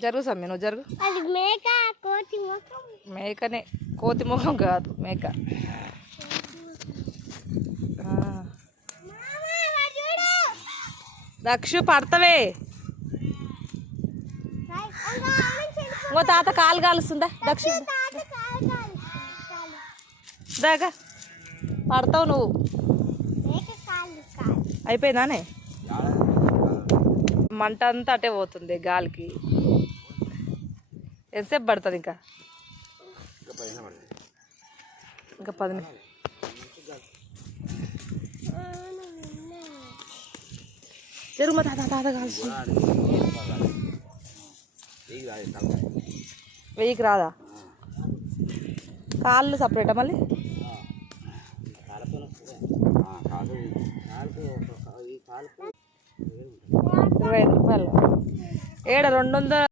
జరుగు సమ్మె నువ్వు జరుగు. మేకనే, కోతి ముఖం కాదు మేక. దక్షు పడతవే. ఇంకో తాత కాలు కాలుస్తుందా దక్షు? దాకా పడతావు నువ్వు. అయిపోయిందానే? మంట అంతా అటే పోతుంది గాలికి. ఎంతసేపు పడుతుంది? ఇంకా 10 నిమిషాలు. జరుగు మా తాత తాత కాలుస్తుంది. వెయ్యికి రాదా? కాళ్ళు సపరేటా మళ్ళీ? 25 రూపాయలు. ఏడ 200.